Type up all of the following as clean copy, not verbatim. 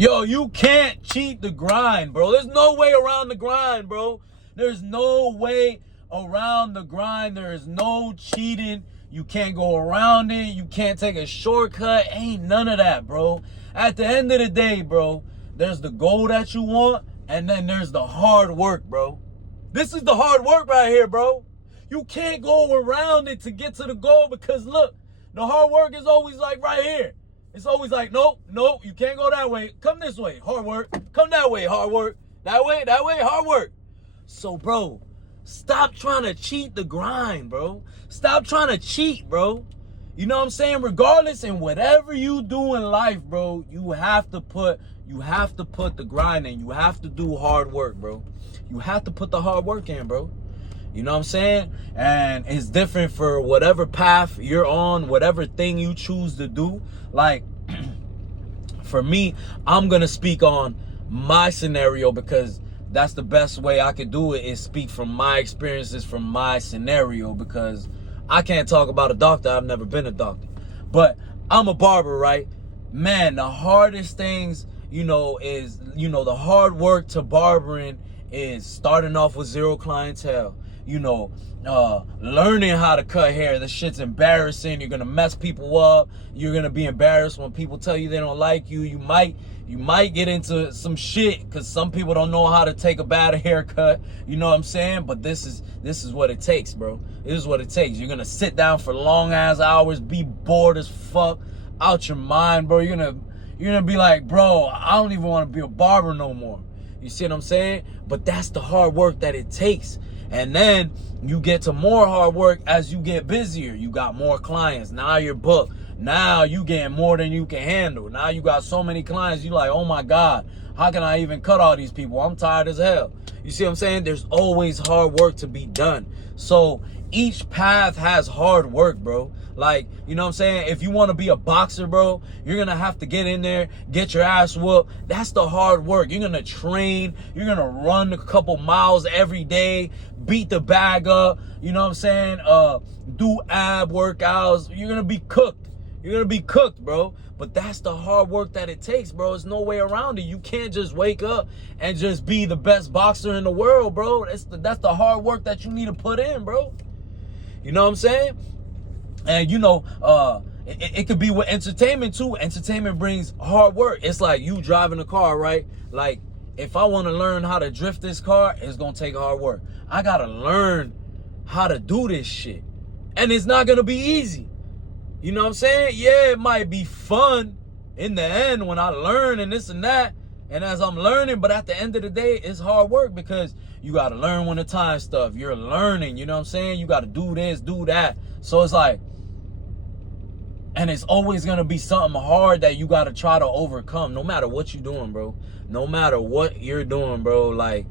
Yo, you can't cheat the grind, bro. There's no way around the grind, bro. There's no way around the grind. There is no cheating. You can't go around it. You can't take a shortcut. Ain't none of that, bro. At the end of the day, bro, there's the goal that you want, and then there's the hard work, bro. This is the hard work right here, bro. You can't go around it to get to the goal because, look, the hard work is always like right here. It's always like, nope, you can't go that way. Come this way, hard work. Come that way, hard work. That way, hard work. So, bro, stop trying to cheat the grind, bro. Stop trying to cheat, bro. You know what I'm saying? Regardless in whatever you do in life, bro, you have to put the grind in. You have to do hard work, bro. You have to put the hard work in, bro. You know what I'm saying? And it's different for whatever path you're on, whatever thing you choose to do. Like, for me, I'm going to speak on my scenario because that's the best way I could do it, is speak from my experiences, from my scenario, because I can't talk about a doctor. I've never been a doctor. But I'm a barber, right? Man, the hardest things, is, the hard work to barbering is starting off with zero clientele. Learning how to cut hair. The shit's embarrassing. You're gonna mess people up. You're gonna be embarrassed when people tell you they don't like you. You might get into some shit because some people don't know how to take a bad haircut. You know what I'm saying? But this is what it takes, bro. This is what it takes. You're gonna sit down for long ass hours, be bored as fuck, out your mind, bro. You're gonna be like, bro, I don't even want to be a barber no more. You see what I'm saying? But that's the hard work that it takes. And then you get to more hard work as you get busier. You got more clients. Now you're booked. Now you getting more than you can handle. Now you got so many clients. You like, oh my God, how can I even cut all these people? I'm tired as hell. You see what I'm saying? There's always hard work to be done. So each path has hard work, bro. Like, you know what I'm saying? If you want to be a boxer, bro, you're going to have to get in there, get your ass whooped. That's the hard work. You're going to train. You're going to run a couple miles every day, beat the bag up. You know what I'm saying? Do ab workouts. You're going to be cooked. You're going to be cooked, bro. But that's the hard work that it takes, bro. There's no way around it. You can't just wake up and just be the best boxer in the world, bro. That's the hard work that you need to put in, bro. You know what I'm saying? And, it could be with entertainment, too. Entertainment brings hard work. It's like you driving a car, right? Like, if I want to learn how to drift this car, it's going to take hard work. I got to learn how to do this shit. And it's not going to be easy. You know what I'm saying? Yeah, it might be fun in the end when I learn and this and that. And as I'm learning, but at the end of the day, it's hard work because you got to learn when to time stuff. You're learning, you know what I'm saying? You got to do this, do that. So it's like, and it's always going to be something hard that you got to try to overcome, no matter what you're doing, bro. No matter what you're doing, bro. Like,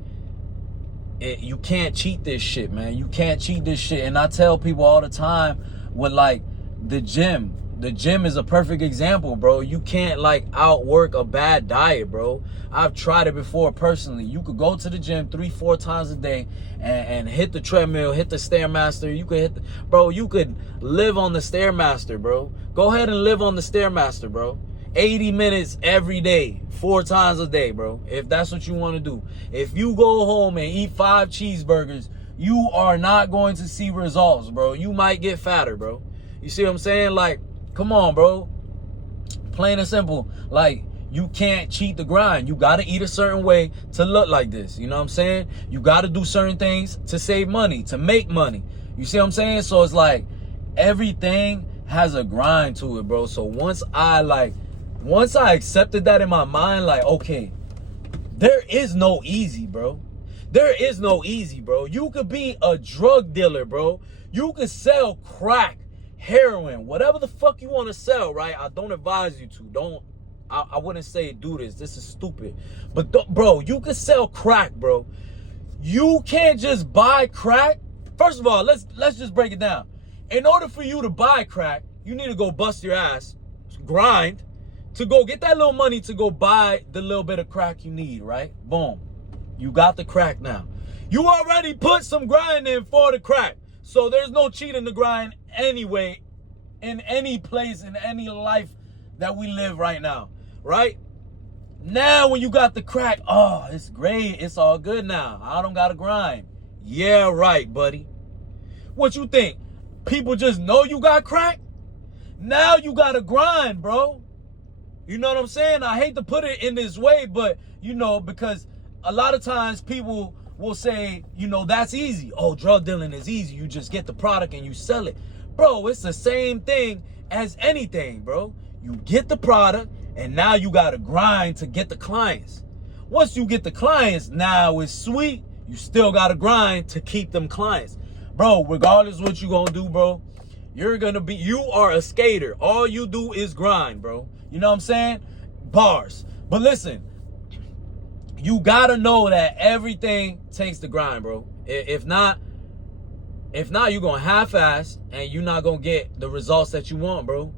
you can't cheat this shit, man. You can't cheat this shit. And I tell people all the time with, like, the gym. The gym is a perfect example, bro. You can't, like, outwork a bad diet, bro. I've tried it before personally. You could go to the gym 3-4 times a day and hit the treadmill, hit the Stairmaster. You could you could live on the Stairmaster, bro. Go ahead and live on the Stairmaster, bro. 80 minutes every day, 4 times a day, bro. If that's what you want to do. If you go home and eat 5 cheeseburgers, you are not going to see results, bro. You might get fatter, bro. You see what I'm saying? Like, come on, bro. Plain and simple. Like, you can't cheat the grind. You got to eat a certain way to look like this. You know what I'm saying? You got to do certain things to save money, to make money. You see what I'm saying? So it's like everything has a grind to it, bro. So once I accepted that in my mind, like, okay, there is no easy, bro. There is no easy, bro. You could be a drug dealer, bro. You could sell crack, heroin, whatever the fuck you want to sell, right? I don't advise you to. I wouldn't say do this. This is stupid. But, bro, you can sell crack, bro. You can't just buy crack. First of all, let's just break it down. In order for you to buy crack, you need to go bust your ass, grind, to go get that little money to go buy the little bit of crack you need, right? Boom. You got the crack now. You already put some grind in for the crack. So there's no cheating the grind anyway, in any place, in any life that we live right now, right? Now when you got the crack, oh, it's great. It's all good now. I don't gotta grind. Yeah, right, buddy. What you think? People just know you got crack? Now you gotta grind, bro. You know what I'm saying? I hate to put it in this way, but, you know, because a lot of times people will say, you know, that's easy. Oh, drug dealing is easy. You just get the product and you sell it. Bro, it's the same thing as anything, bro. You get the product and now you got to grind to get the clients. Once you get the clients, now it's sweet. You still got to grind to keep them clients. Bro, regardless what you going to do, bro, you are a skater. All you do is grind, bro. You know what I'm saying? Bars. But listen, you got to know that everything takes the grind, bro. If not, you're going to half-ass and you're not going to get the results that you want, bro.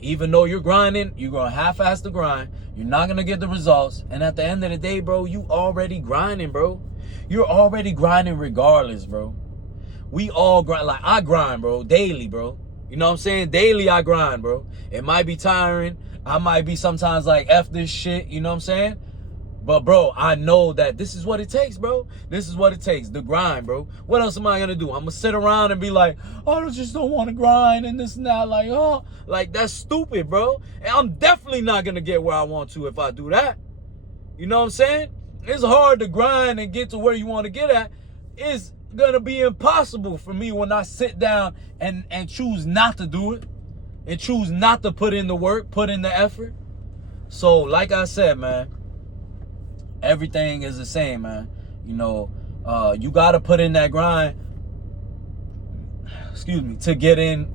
Even though you're grinding, you're going to half-ass the grind. You're not going to get the results. And at the end of the day, bro, you already grinding, bro. You're already grinding regardless, bro. We all grind. Like, I grind, bro, daily, bro. You know what I'm saying? Daily, I grind, bro. It might be tiring. I might be sometimes like, F this shit. You know what I'm saying? But, bro, I know that this is what it takes, bro. This is what it takes, the grind, bro. What else am I going to do? I'm going to sit around and be like, oh, I just don't want to grind and this and that. Like, oh, like, that's stupid, bro. And I'm definitely not going to get where I want to if I do that. You know what I'm saying? It's hard to grind and get to where you want to get at. It's going to be impossible for me when I sit down and choose not to do it and choose not to put in the work, put in the effort. So, like I said, man, everything is the same, man. You know, you got to put in that grind, to get in.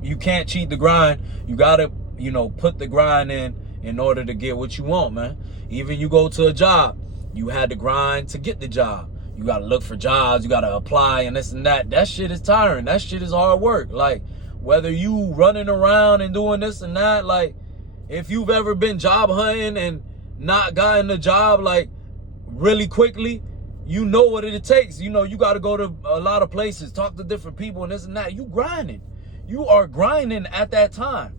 You can't cheat the grind. You got to, you know, put the grind in order to get what you want, man. Even you go to a job, you had to grind to get the job. You got to look for jobs. You got to apply and this and that. That shit is tiring. That shit is hard work. Like, whether you running around and doing this and that, like, if you've ever been job hunting and not gotten a job, like, really quickly, you know what it takes. You know, you got to go to a lot of places, talk to different people and this and that. You grinding. You are grinding at that time.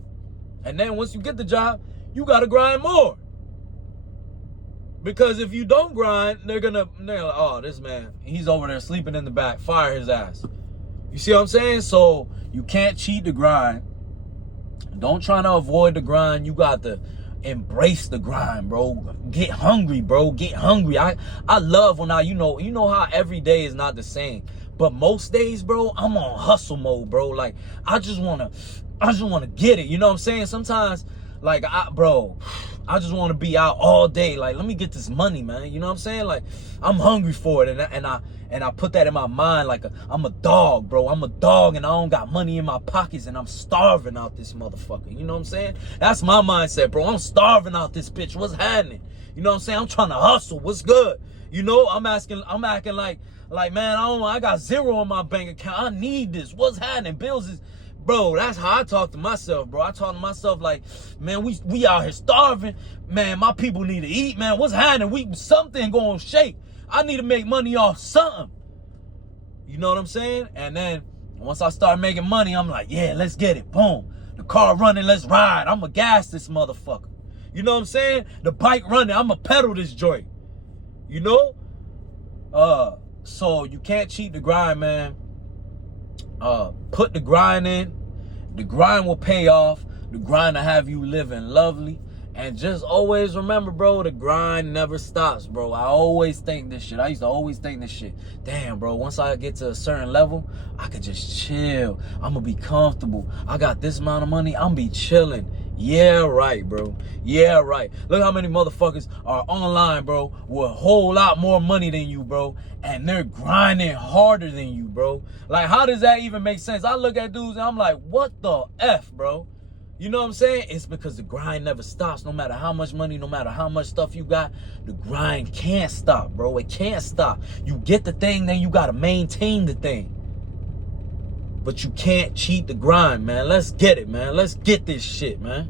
And then once you get the job, you got to grind more. Because if you don't grind, they're like, oh, this man, he's over there sleeping in the back. Fire his ass. You see what I'm saying? So you can't cheat the grind. Don't try to avoid the grind. You got to embrace the grind, bro. Get hungry, bro. Get hungry. I love when you know how every day is not the same. But most days, bro, I'm on hustle mode, bro. Like, I just wanna get it. You know what I'm saying? Sometimes, like, I just want to be out all day. Like, let me get this money, man. You know what I'm saying? Like, I'm hungry for it, and I put that in my mind. Like, I'm a dog, bro. I'm a dog, and I don't got money in my pockets, and I'm starving out this motherfucker. You know what I'm saying? That's my mindset, bro. I'm starving out this bitch. What's happening? You know what I'm saying? I'm trying to hustle. What's good? You know, I'm acting like, man, I got zero in my bank account. I need this. What's happening? Bills is... Bro, that's how I talk to myself, bro. I talk to myself like, man, we out here starving. Man, my people need to eat, man. What's happening? Something going to shake. I need to make money off something. You know what I'm saying? And then once I start making money, I'm like, yeah, let's get it. Boom. The car running, let's ride. I'm going to gas this motherfucker. You know what I'm saying? The bike running, I'm going to pedal this joint. You know? So you can't cheat the grind, man. Put the grind in. The grind will pay off. The grind will have you living lovely. And just always remember, bro, the grind never stops, bro. I always think this shit. I used to always think this shit. Damn, bro, once I get to a certain level, I could just chill. I'm going to be comfortable. I got this amount of money. I'm be chilling. Yeah, right, bro. Yeah, right. Look how many motherfuckers are online, bro, with a whole lot more money than you, bro. And they're grinding harder than you, bro. Like, how does that even make sense? I look at dudes and I'm like, what the F, bro? You know what I'm saying? It's because the grind never stops. No matter how much money, no matter how much stuff you got, the grind can't stop, bro. It can't stop. You get the thing, then you got to maintain the thing. But you can't cheat the grind, man. Let's get it, man. Let's get this shit, man.